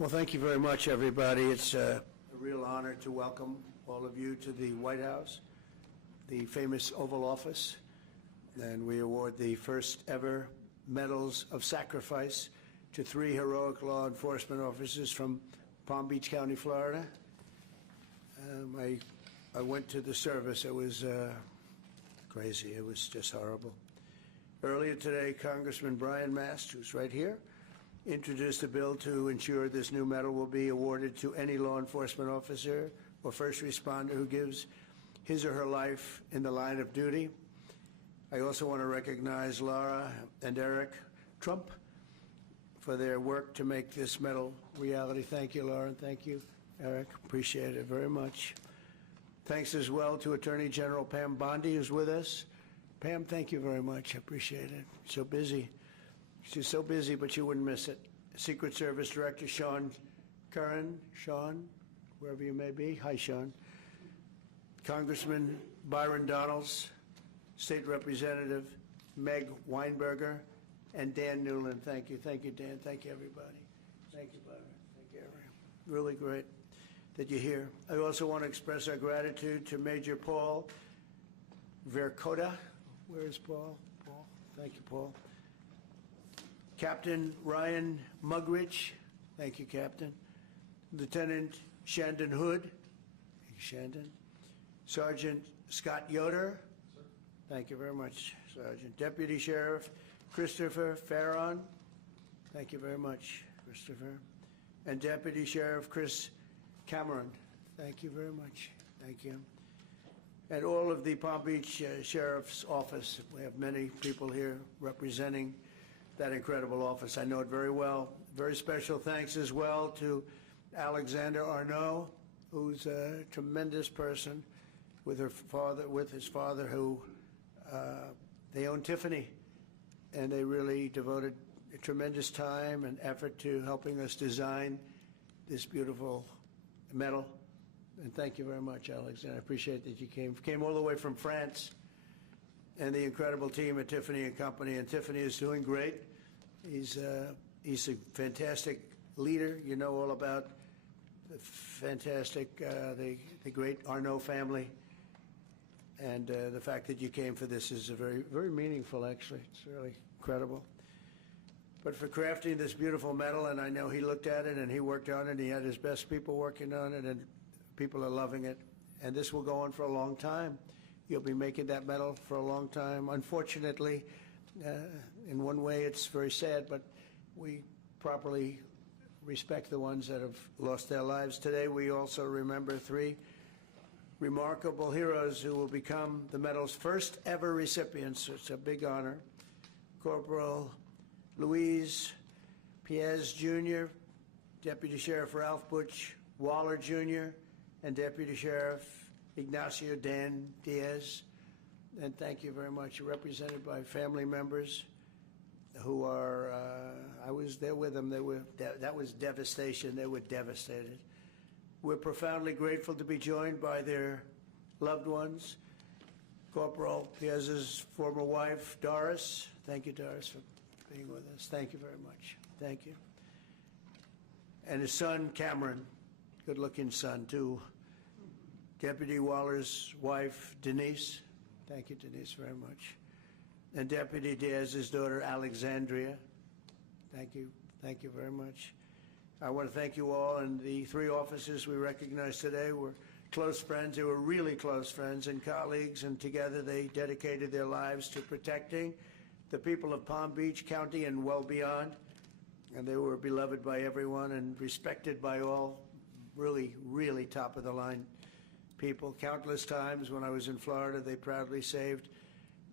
Well, thank you very much, everybody. It's a real honor to welcome all of you to the White House, the famous Oval Office, and we award the first ever Medals of Sacrifice to 3 heroic law enforcement officers from Palm Beach County, Florida. I went to the service. It was crazy. It was just horrible. Earlier today, Congressman Brian Mast, who's right here, introduced a bill to ensure this new medal will be awarded to any law enforcement officer or first responder who gives his or her life in the line of duty. I also want to recognize Laura and Eric Trump for their work to make this medal reality. Thank you, Laura, and thank you, Eric. Appreciate it very much. Thanks as well to Attorney General Pam Bondi, who's with us. Pam, thank you very much. I appreciate it. So busy. She's so busy, but you wouldn't miss it. Secret Service Director Sean Curran. Sean, wherever you may be. Hi, Sean. Congressman Byron Donalds, State Representative Meg Weinberger, and Dan Newland. Thank you. Thank you, Dan. Thank you, everybody. Thank you, Byron. Thank you, everyone. Really great that you're here. I also want to express our gratitude to Major Paul Vercoda. Where is Paul? Paul. Thank you, Paul. Captain Ryan Mugridge. Thank you, Captain. Lieutenant Shandon Hood. Thank you, Shandon. Sergeant Scott Yoder. Sir. Thank you very much, Sergeant. Deputy Sheriff Christopher Farron. Thank you very much, Christopher. And Deputy Sheriff Chris Cameron. Thank you very much. Thank you. And all of the Palm Beach Sheriff's Office. We have many people here representing that incredible office. I know it very well. Very special thanks as well to Alexander Arnault, who's a tremendous person with his father, who they own Tiffany, and they really devoted a tremendous time and effort to helping us design this beautiful medal. And thank you very much, Alexander. I appreciate that you came all the way from France, and the incredible team at Tiffany and Company. And Tiffany is doing great. He's a fantastic leader. You know all about the fantastic, the great Arnault family. And the fact that you came for this is very, very meaningful, actually. It's really incredible. But for crafting this beautiful medal, and I know he looked at it and he worked on it, and he had his best people working on it, and people are loving it. And this will go on for a long time. You'll be making that medal for a long time. Unfortunately, in one way, it's very sad, but we properly respect the ones that have lost their lives. Today, we also remember 3 remarkable heroes who will become the medal's first ever recipients. It's a big honor. Corporal Luis Piez Jr., Deputy Sheriff Ralph Butch Waller Jr., and Deputy Sheriff Ignacio Dan Diaz. And thank you very much. You're represented by family members who are, I was there with them. That was devastation. They were devastated. We're profoundly grateful to be joined by their loved ones. Corporal Piez's former wife, Doris. Thank you, Doris, for being with us. Thank you very much. Thank you. And his son, Cameron, good-looking son, too. Deputy Waller's wife, Denise. Thank you, Denise, very much. And Deputy Diaz's daughter, Alexandria. Thank you. Thank you very much. I want to thank you all. And the 3 officers we recognize today were close friends. They were really close friends and colleagues, and together they dedicated their lives to protecting the people of Palm Beach County and well beyond. And they were beloved by everyone and respected by all. Really, really top-of-the-line people. Countless times when I was in Florida, they proudly saved,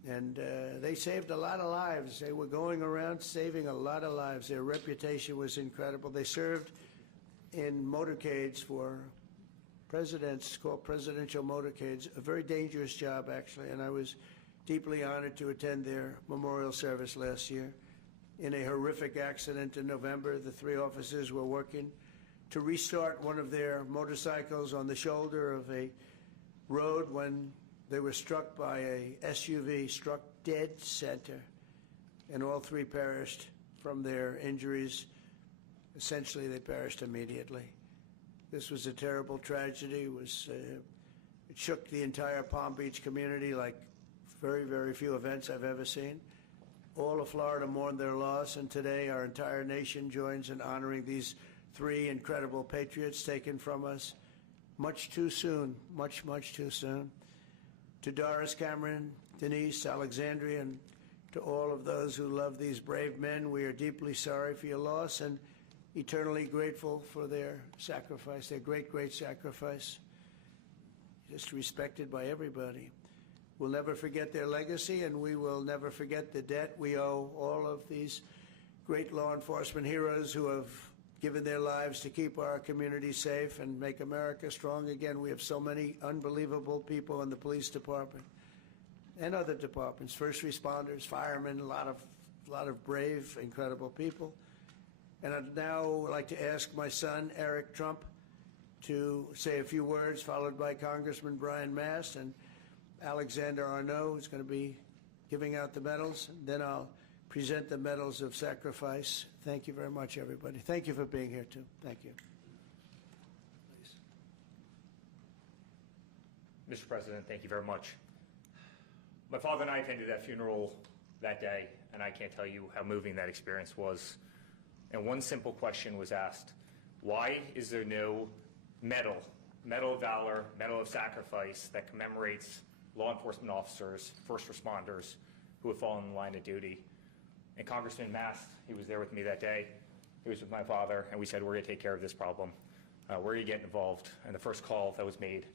and they saved a lot of lives. They were going around saving a lot of lives. Their reputation was incredible. They served in motorcades for presidents, called presidential motorcades, a very dangerous job, actually, and I was deeply honored to attend their memorial service last year. In a horrific accident in November, the 3 officers were working to restart one of their motorcycles on the shoulder of a road when they were struck by a SUV, struck dead center, and all 3 perished from their injuries. essentially they perished immediately. This was a terrible tragedy. It shook the entire Palm Beach community like very, very few events I've ever seen. All of Florida mourned their loss, and today our entire nation joins in honoring these three incredible patriots taken from us much too soon, much, much too soon. To Doris, Cameron, Denise, Alexandria, and to all of those who love these brave men, we are deeply sorry for your loss and eternally grateful for their sacrifice, their great, great sacrifice, just respected by everybody. We'll never forget their legacy, and we will never forget the debt we owe all of these great law enforcement heroes who have given their lives to keep our community safe and make America strong again. We have so many unbelievable people in the police department and other departments, first responders, firemen, a lot of brave, incredible people. And I'd now like to ask my son, Eric Trump, to say a few words, followed by Congressman Brian Mast and Alexander Arnault, who's going to be giving out the medals. Then I'll present the medals of sacrifice. Thank you very much, everybody. Thank you for being here, too. Thank you. Please. Mr. President, thank you very much. My father and I attended that funeral that day, and I can't tell you how moving that experience was. And one simple question was asked: why is there no medal of valor, medal of sacrifice that commemorates law enforcement officers, first responders who have fallen in the line of duty? And Congressman Mast, he was there with me that day. He was with my father, and we said, we're going to take care of this problem. We're going to get involved. And the first call that was made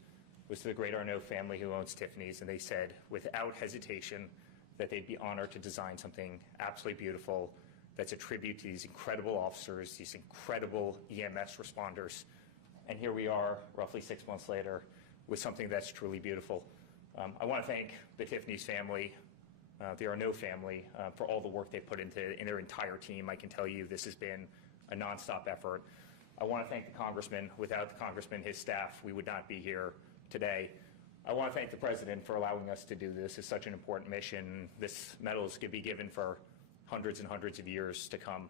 was to the great Arnault family who owns Tiffany's, and they said, without hesitation, that they'd be honored to design something absolutely beautiful that's a tribute to these incredible officers, these incredible EMS responders. And here we are, roughly 6 months later, with something that's truly beautiful. I want to thank the Tiffany's family, the Arnault family, for all the work they put in their entire team. I can tell you this has been a nonstop effort. I want to thank the Congressman. Without the Congressman, his staff, we would not be here today. I want to thank the President for allowing us to do this. It's such an important mission. This medal is going to be given for hundreds and hundreds of years to come.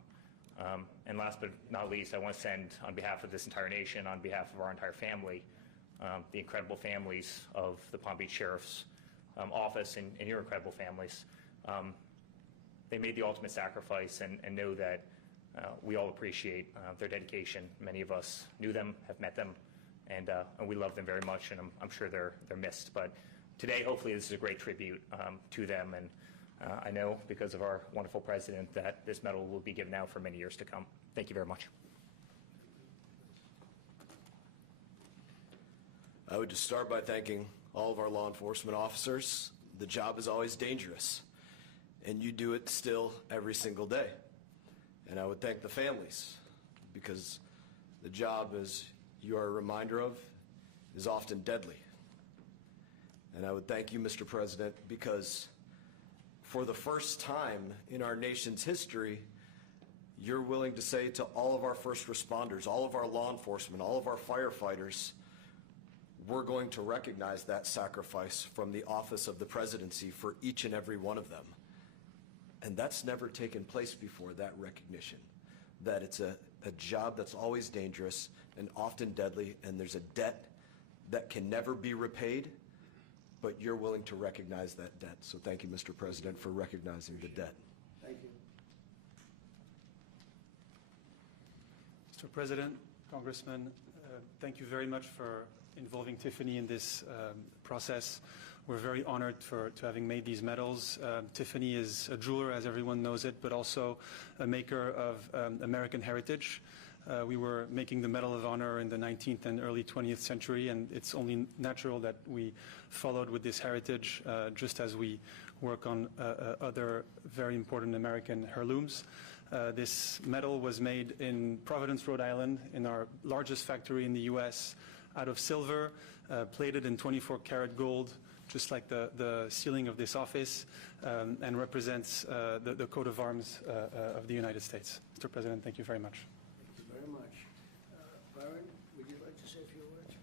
And last but not least, I want to send, on behalf of this entire nation, on behalf of our entire family, the incredible families of the Palm Beach Sheriff's Office and your incredible families. They made the ultimate sacrifice, and know that we all appreciate their dedication. Many of us knew them, have met them, and we love them very much, and I'm sure they're missed. But today, hopefully, this is a great tribute to them, and I know, because of our wonderful President, that this medal will be given out for many years to come. Thank you very much. I would just start by thanking all of our law enforcement officers. The job is always dangerous, and you do it still every single day. And I would thank the families, because the job, as you are a reminder of, is often deadly. And I would thank you, Mr. President, because for the first time in our nation's history, you're willing to say to all of our first responders, all of our law enforcement, all of our firefighters, we're going to recognize that sacrifice from the office of the presidency for each and every one of them. And that's never taken place before, that recognition, that it's a job that's always dangerous and often deadly, and there's a debt that can never be repaid, but you're willing to recognize that debt. So thank you, Mr. President, for recognizing the debt. Thank you. Mr. President, Congressman, thank you very much for involving Tiffany in this process. We're very honored to having made these medals. Tiffany is a jeweler, as everyone knows it, but also a maker of American heritage. We were making the Medal of Honor in the 19th and early 20th century, and it's only natural that we followed with this heritage, just as we work on other very important American heirlooms. This medal was made in Providence, Rhode Island, in our largest factory in the U.S., out of silver, plated in 24-karat gold, just like the ceiling of this office, and represents the coat of arms of the United States. Mr. President, thank you very much. Thank you very much. Byron, would you like to say a few words,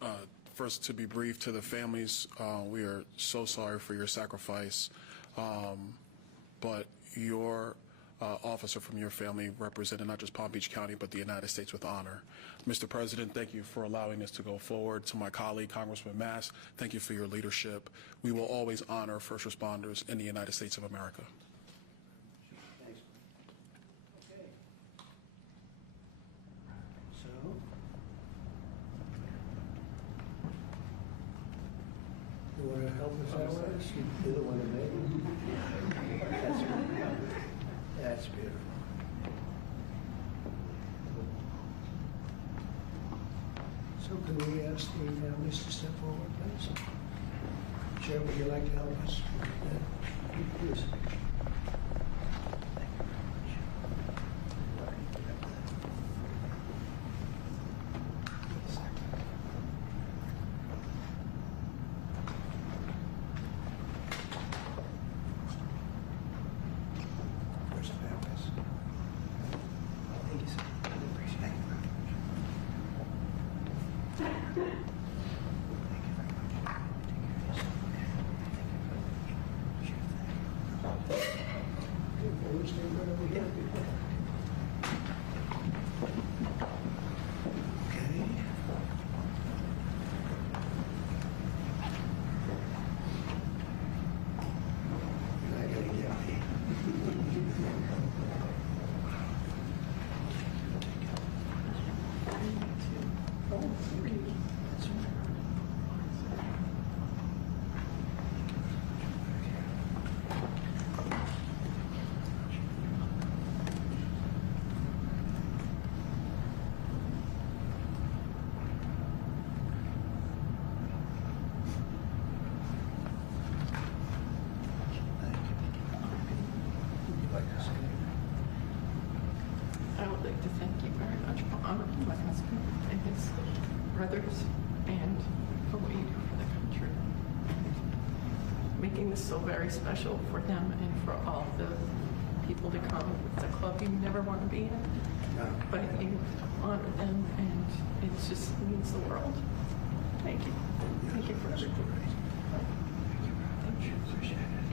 please? First, to be brief, to the families, we are so sorry for your sacrifice, but your officer from your family represented not just Palm Beach County, but the United States with honor. Mr. President, thank you for allowing this to go forward. To my colleague, Congressman Mass, thank you for your leadership. We will always honor first responders in the United States of America. Thanks. Okay. So, you want to help us out with this? You're the one that made it. That's beautiful. That's beautiful. So can we ask the families to step forward, please? Chair, would you like to help us? Please. Where's the families? Thank you, sir. Appreciate it. I would like to thank you very much for honoring my husband and his brothers and for what you do for the country. Making this so very special for them and for all the people to come. It's a club you never want to be in, but you honor them and it just means the world. Thank you. Thank you for everything. Thank you. Appreciate it.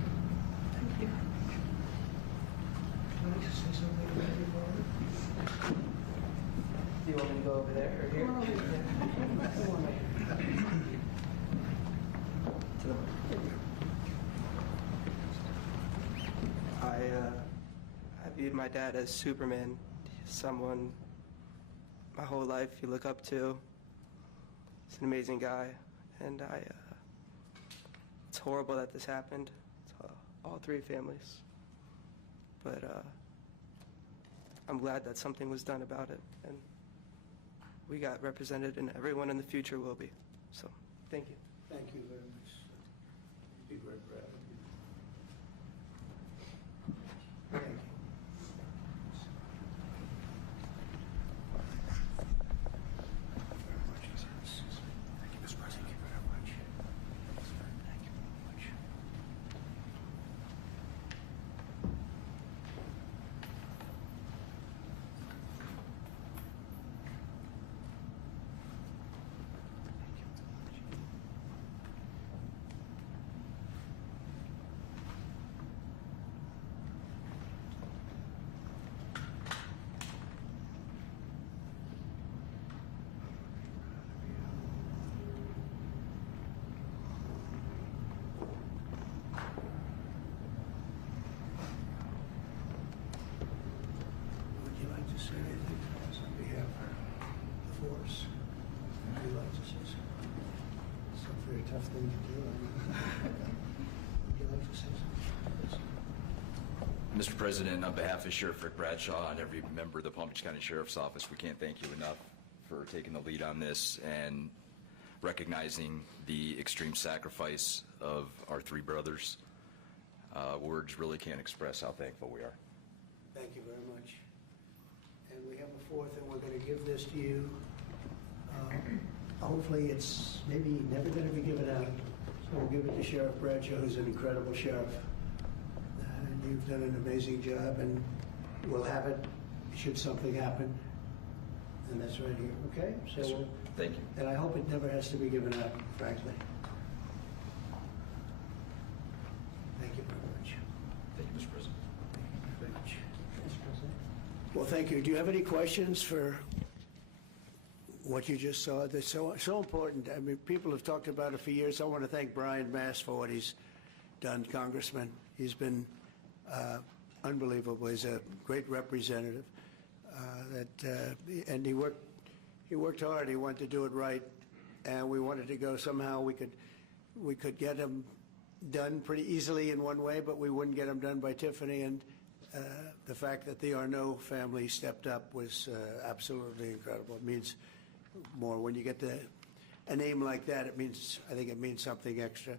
Thank you. Can I just say something about you, Barbara? Do you want me to go over there or here? To the- I viewed my dad as Superman, someone my whole life you look up to. He's an amazing guy, and it's horrible that this happened to all three families. But I'm glad that something was done about it, and we got represented, and everyone in the future will be. So, thank you. Thank you very much. Be very proud of you. Thank you. Thank you, Mr. President. Thank you very much. Thank you very much. Would you like to say anything to us on behalf of the force? Would you like to say something? It's a very tough thing to do. Would you like to say something? Mr. President, on behalf of Sheriff Rick Bradshaw and every member of the Palm Beach County Sheriff's Office, we can't thank you enough for taking the lead on this and recognizing the extreme sacrifice of our three brothers. Words really can't express how thankful we are. Thank you very much. And we have a fourth, and we're going to give this to you. Hopefully, it's maybe never going to be given out. So we'll give it to Sheriff Bradshaw, who's an incredible sheriff. And you've done an amazing job, and we'll have it should something happen. And that's right here, okay? So, Yes, sir. Thank you. and I hope it never has to be given out, frankly. Thank you very much. Thank you, Mr. President. Thank you very much. thank you. Do you have any questions for what you just saw? That's so important. I mean, people have talked about it for years. I want to thank Brian Mast for what he's done, Congressman. He's been unbelievable. He's a great representative. And he worked hard. He wanted to do it right, and we wanted to go somehow. We could get him done pretty easily in one way, but we wouldn't get him done by Tiffany. And the fact that the Arnault family stepped up was absolutely incredible. It means more when you get a name like that. I think it means something extra.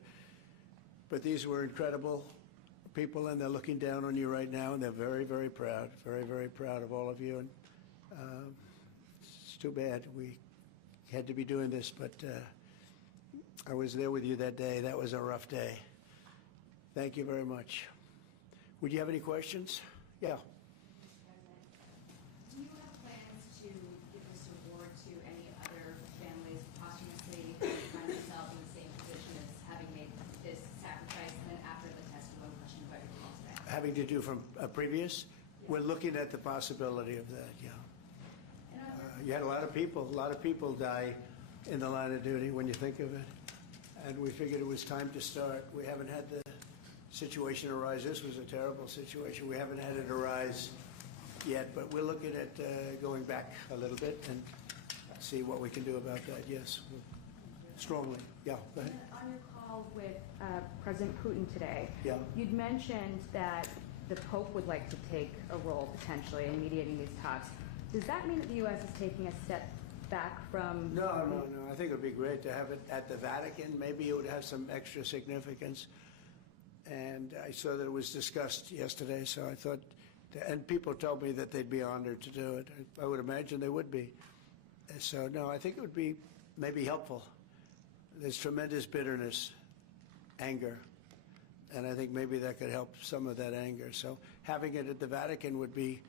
But these were incredible people, and they're looking down on you right now, and they're very, very proud, very, very proud of all of you. And it's too bad we had to be doing this, but I was there with you that day. That was a rough day. Thank you very much. Would you have any questions? Yeah. Do you have plans to give this award to any other families posthumously who find themselves in the same position as having made this sacrifice, and then after the testimony question about your call today? Having to do from a previous? We're looking at the possibility of that, yeah. You had a lot of people die in the line of duty when you think of it. And we figured it was time to start. We haven't had the situation arise. This was a terrible situation. We haven't had it arise yet, but we're looking at going back a little bit and see what we can do about that, yes, strongly. Yeah, go ahead. On your call with President Putin today, Yeah. You'd mentioned that the Pope would like to take a role potentially in mediating these talks. Does that mean that the U.S. is taking a step back from... No. I think it would be great to have it at the Vatican. Maybe it would have some extra significance. And I saw that it was discussed yesterday, so I thought, and people told me that they'd be honored to do it. I would imagine they would be. So, no, I think it would be maybe helpful. There's tremendous bitterness, anger, and I think maybe that could help some of that anger. So having it at the Vatican would be,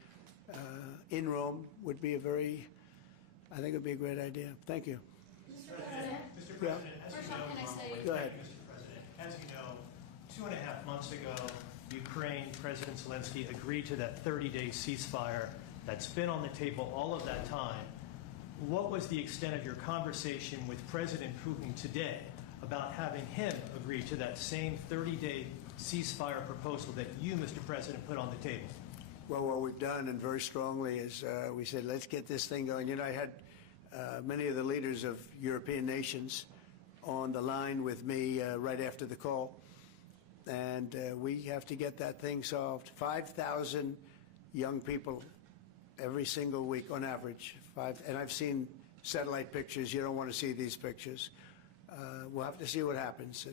in Rome, would be I think it would be a great idea. Thank you. Mr. President, Yeah. as you know, Go ahead. Mr. President, as you know, 2.5 months ago, Ukraine President Zelensky agreed to that 30-day ceasefire that's been on the table all of that time. What was the extent of your conversation with President Putin today about having him agree to that same 30-day ceasefire proposal that you, Mr. President, put on the table? Well, what we've done, and very strongly, is we said, let's get this thing going. You know, I had many of the leaders of European nations on the line with me right after the call, and we have to get that thing solved. 5,000 young people every single week on average. And I've seen satellite pictures. You don't want to see these pictures. We'll have to see what happens.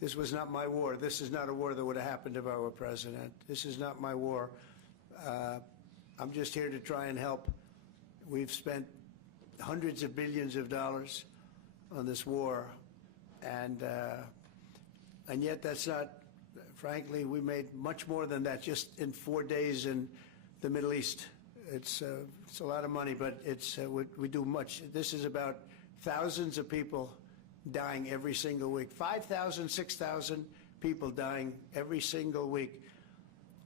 This was not my war. This is not a war that would have happened if I were president. This is not my war. I'm just here to try and help. We've spent hundreds of billions of dollars on this war, and yet that's not, frankly, we made much more than that just in 4 days in the Middle East. It's a lot of money, but we do much. This is about thousands of people dying every single week. 5,000, 6,000 people dying every single week.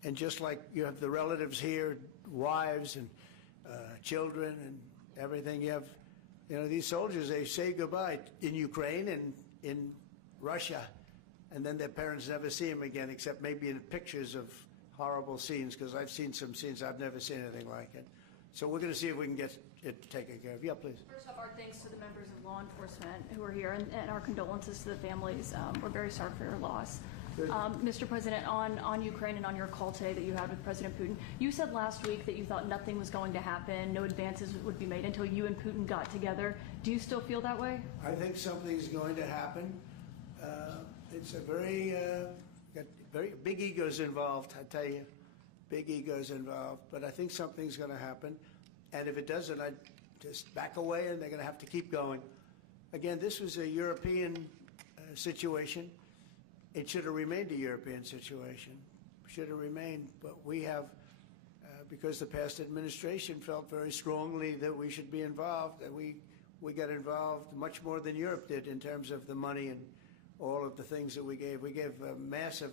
And just like you have the relatives here, wives and children and everything, you have, these soldiers, they say goodbye in Ukraine and in Russia, and then their parents never see them again, except maybe in pictures of horrible scenes, because I've seen some scenes, I've never seen anything like it. So we're going to see if we can get it taken care of. Yeah, please. First off, our thanks to the members of law enforcement who are here, and our condolences to the families. We're very sorry for your loss. Mr. President, on Ukraine and on your call today that you had with President Putin, you said last week that you thought nothing was going to happen, no advances would be made until you and Putin got together. Do you still feel that way? I think something's going to happen. It's a very big egos involved, I tell you. Big egos involved. But I think something's going to happen. And if it doesn't, I'd just back away, and they're going to have to keep going. Again, this was a European situation. It should have remained a European situation. Should have remained. But we have, because the past administration felt very strongly that we should be involved, and we got involved much more than Europe did in terms of the money and all of the things that we gave. We gave a massive,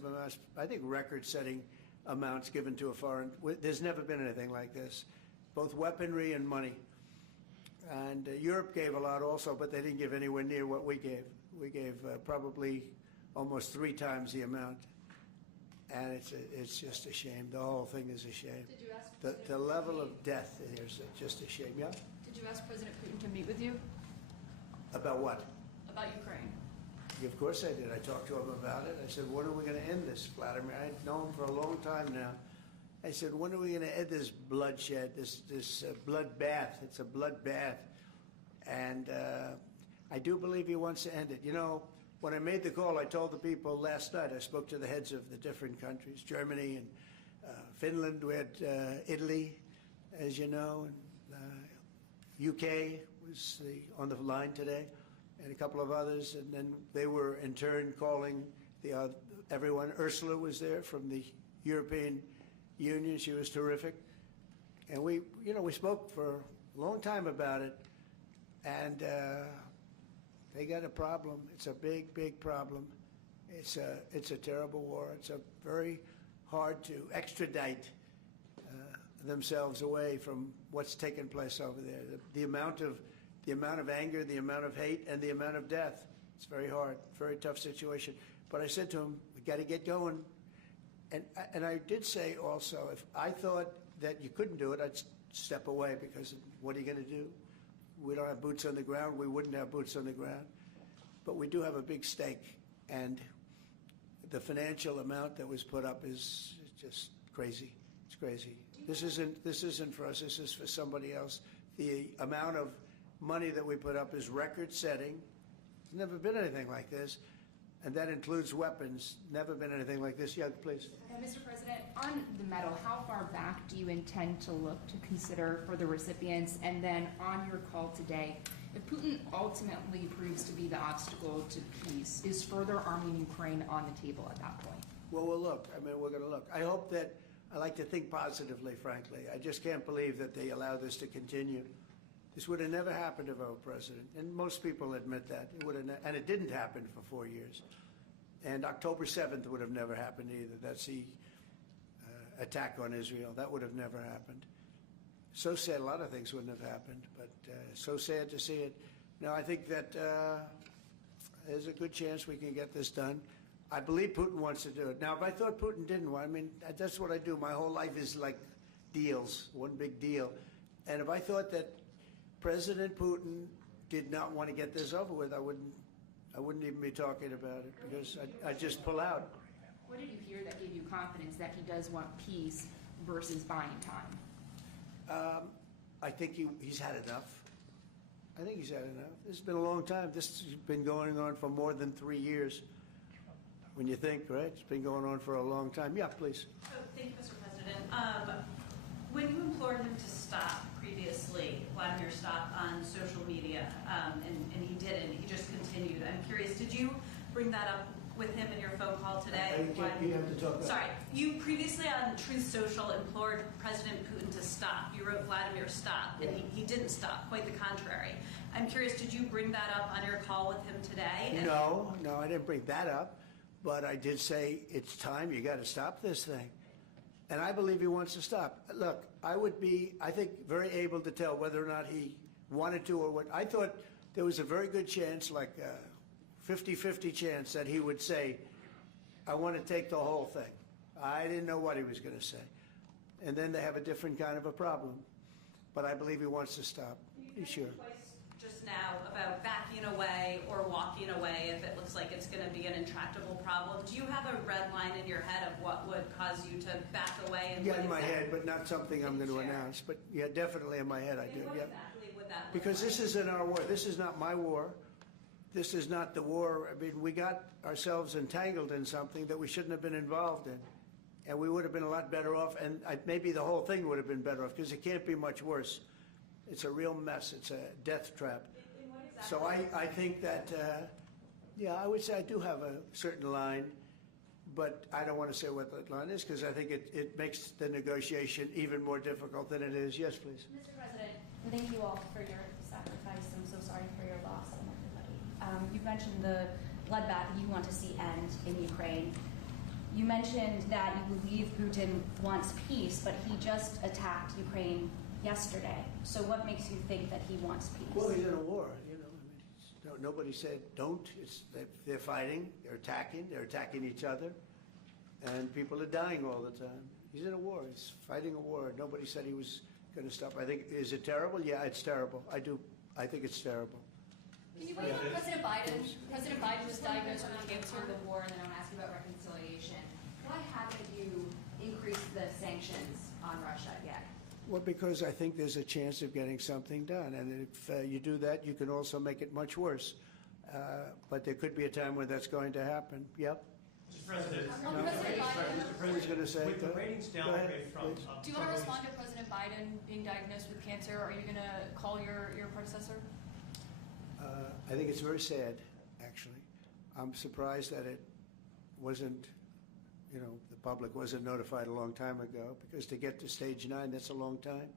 I think, record-setting amounts given to a foreign. There's never been anything like this, both weaponry and money. And Europe gave a lot also, but they didn't give anywhere near what we gave. We gave probably almost 3 times the amount. And it's just a shame. The whole thing is a shame. Did you ask The level of death here is just a shame. Yeah? Did you ask President Putin to meet with you About what? about Ukraine? Of course I did. I talked to him about it. I said, when are we going to end this, Vladimir? I'd known him for a long time now. I said, when are we going to end this bloodshed, this bloodbath? It's a bloodbath. And I do believe he wants to end it. You know, when I made the call, I told the people last night, I spoke to the heads of the different countries, Germany and Finland. We had Italy, as you know, and UK was on the line today, and a couple of others. And then they were, in turn, calling everyone. Ursula was there from the European Union. She was terrific. And we spoke for a long time about it. And they got a problem. It's a big, big problem. It's a terrible war. It's a very hard to extradite themselves away from what's taken place over there. The amount of anger, the amount of hate, and the amount of death. It's very hard, very tough situation. But I said to him, we got to get going. And I did say also, if I thought that you couldn't do it, I'd step away, because what are you going to do? We don't have boots on the ground. We wouldn't have boots on the ground. But we do have a big stake, and the financial amount that was put up is just crazy. It's crazy. This isn't for us. This is for somebody else. The amount of money that we put up is record-setting. There's never been anything like this, and that includes weapons. Never been anything like this. Yeah, please. Mr. President, on the medal, how far back do you intend to look to consider for the recipients? And then on your call today, if Putin ultimately proves to be the obstacle to peace, is further arming Ukraine on the table at that point? Well, we'll look. I mean, we're going to look. I hope that, I like to think positively, frankly. I just can't believe that they allow this to continue. This would have never happened if I were president, and most people admit that. It would have, and it didn't happen for 4 years. And October 7th would have never happened either. That's the attack on Israel. That would have never happened. So sad, a lot of things wouldn't have happened, but so sad to see it. No, I think that there's a good chance we can get this done. I believe Putin wants to do it. Now, if I thought Putin didn't want, I mean, that's what I do. My whole life is like deals, one big deal. And if I thought that President Putin did not want to get this over with, I wouldn't even be talking about it, because I'd just pull out. What did you hear that gave you confidence that he does want peace versus buying time? I think he's had enough. I think he's had enough. This has been a long time. This has been going on for more than 3 years. When you think, right? It's been going on for a long time. Yeah, please. Oh, thank you, Mr. President. When you implored him to stop previously, Vladimir stopped on social media, and he didn't. He just continued. I'm curious, did you bring that up with him in your phone call today? You have to talk about. Sorry. You previously on Truth Social implored President Putin to stop. You wrote Vladimir stop, and he didn't stop. Quite the contrary. I'm curious, did you bring that up on your call with him today? No, I didn't bring that up. But I did say, it's time, you got to stop this thing. And I believe he wants to stop. Look, I would be, I think, very able to tell whether or not he wanted to or what. I thought there was a very good chance, like a 50-50 chance, that he would say, I want to take the whole thing. I didn't know what he was going to say. And then they have a different kind of a problem. But I believe he wants to stop. Sure. Just now about backing away or walking away if it looks like it's going to be an intractable problem. Do you have a red line in your head of what would cause you to back away? And yeah, in my head, but not something I'm going to announce. But yeah, definitely in my head I do. Yeah. Exactly would that look because like? This isn't our war. This is not my war. This is not the war. I mean, we got ourselves entangled in something that we shouldn't have been involved in. And we would have been a lot better off, and maybe the whole thing would have been better off, because it can't be much worse. It's a real mess. It's a death trap. So I think that, yeah, I would say I do have a certain line, but I don't want to say what that line is, because I think it makes the negotiation even more difficult than it is. Yes, please. Mr. President, thank you all for your sacrifice. I'm so sorry for your loss and everybody. You mentioned the bloodbath you want to see end in Ukraine. You mentioned that you believe Putin wants peace, but he just attacked Ukraine yesterday. So what makes you think that he wants peace? Well, he's in a war, you know. I mean, nobody said don't. They're fighting, they're attacking each other, and people are dying all the time. He's in a war. He's fighting a war. Nobody said he was going to stop. I think, is it terrible? Yeah, it's terrible. I think it's terrible. Can you wait on President Biden? President Biden was diagnosed with cancer before, and then I'm asking about reconciliation. Why haven't you increased the sanctions on Russia yet? Well, because I think there's a chance of getting something done. And if you do that, you can also make it much worse. But there could be a time when that's going to happen. Yep. Mr. President, Who was going to say? with the ratings downgrade from... Do you want to respond to President Biden being diagnosed with cancer? Are you going to call your predecessor? I think it's very sad, actually. I'm surprised that it wasn't, you know, the public wasn't notified a long time ago, because to get to stage 9, that's a long time.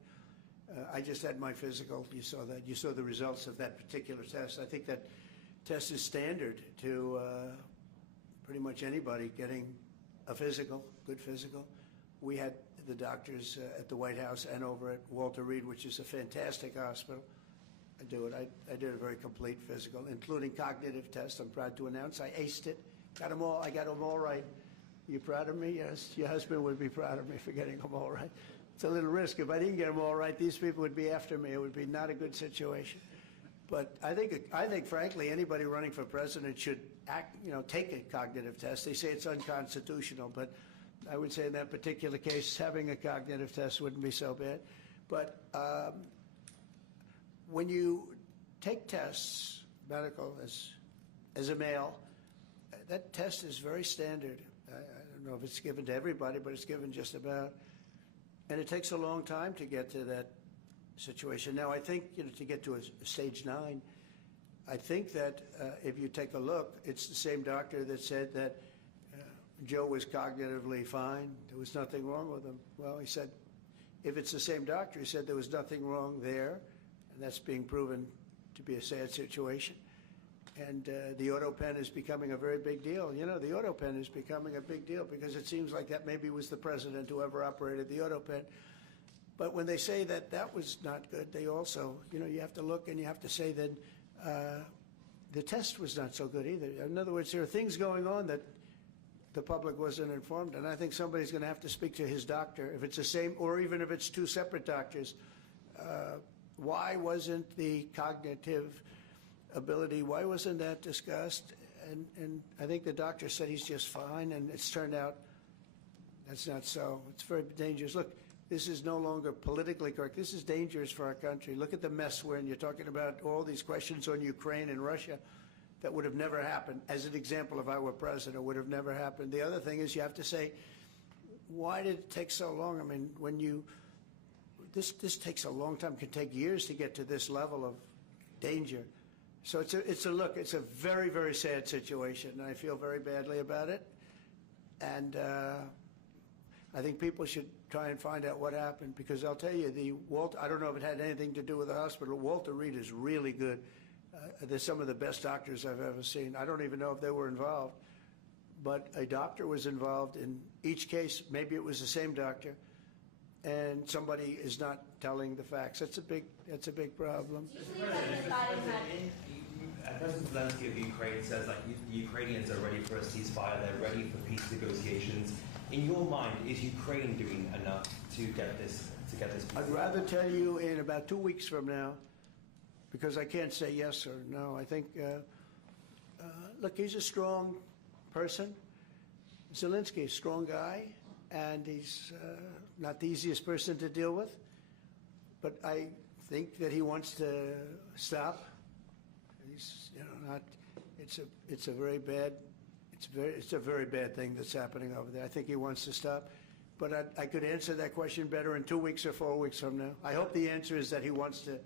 I just had my physical. You saw that. You saw the results of that particular test. I think that test is standard to pretty much anybody getting a physical, good physical. We had the doctors at the White House and over at Walter Reed, which is a fantastic hospital. I did a very complete physical, including cognitive tests. I'm proud to announce I aced it. I got them all right. You proud of me? Yes. Your husband would be proud of me for getting them all right. It's a little risk. If I didn't get them all right, these people would be after me. It would be not a good situation. But I think, frankly, anybody running for president should take a cognitive test. They say it's unconstitutional, but I would say in that particular case, having a cognitive test wouldn't be so bad. But when you take tests, medical, as a male, that test is very standard. I don't know if it's given to everybody, but it's given just about. And it takes a long time to get to that situation. Now, I think, to get to a stage 9, I think that if you take a look, it's the same doctor that said that Joe was cognitively fine. There was nothing wrong with him. Well, he said, if it's the same doctor, he said there was nothing wrong there, and that's being proven to be a sad situation. And the AutoPen is becoming a very big deal. The AutoPen is becoming a big deal because it seems like that maybe was the president who ever operated the AutoPen. But when they say that that was not good, they also, you have to look and you have to say that the test was not so good either. In other words, there are things going on that the public wasn't informed, and I think somebody's going to have to speak to his doctor, if it's the same, or even if it's 2 separate doctors. Why wasn't the cognitive ability, why wasn't that discussed? And I think the doctor said he's just fine, and it's turned out that's not so. It's very dangerous. Look, this is no longer politically correct. This is dangerous for our country. Look at the mess we're in. You're talking about all these questions on Ukraine and Russia that would have never happened. As an example, if I were president, it would have never happened. The other thing is you have to say, why did it take so long? I mean, this takes a long time. It can take years to get to this level of danger. So it's a very, very sad situation, and I feel very badly about it. And I think people should try and find out what happened, because I'll tell you, I don't know if it had anything to do with the hospital. Walter Reed is really good. They're some of the best doctors I've ever seen. I don't even know if they were involved, but a doctor was involved in each case. Maybe it was the same doctor, and somebody is not telling the facts. That's a big problem. President Zelensky of Ukraine says the Ukrainians are ready for a ceasefire. They're ready for peace negotiations. In your mind, is Ukraine doing enough to get this? I'd rather tell you in about 2 weeks from now, because I can't say yes or no. I think, look, he's a strong person. Zelensky, a strong guy, and he's not the easiest person to deal with. But I think that he wants to stop. He's, not. It's a very bad. It's a very bad thing that's happening over there. I think he wants to stop. But I could answer that question better in 2 weeks or 4 weeks from now. I hope the answer is that he wants to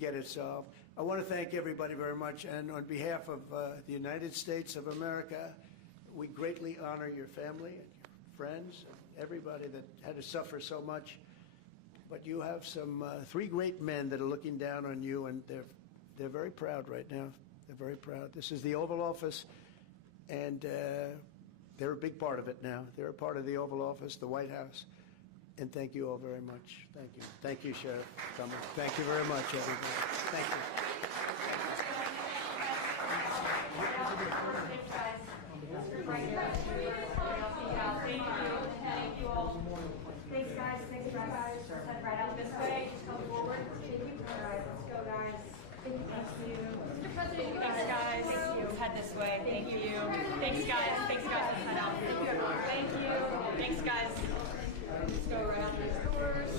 get it solved. I want to thank everybody very much, and on behalf of the United States of America, we greatly honor your family and your friends and everybody that had to suffer so much. But you have some 3 great men that are looking down on you, and they're very proud right now. They're very proud. This is the Oval Office, and They're a big part of it now. They're a part of the Oval Office, the White House. And thank you all very much. Thank you. Thank you, Sheriff. Thank you very much, everybody. Thank you. Thank you all. Thanks, guys. Thanks, guys. Head right out this way. Just come forward. Thank you. All right, let's go, guys. Thank you. Mr. President, thanks, guys. Thank you. Head this way. Thank you. Thanks, guys. Thanks, guys. Head out. Thank you. Thanks, guys. Let's go around these doors.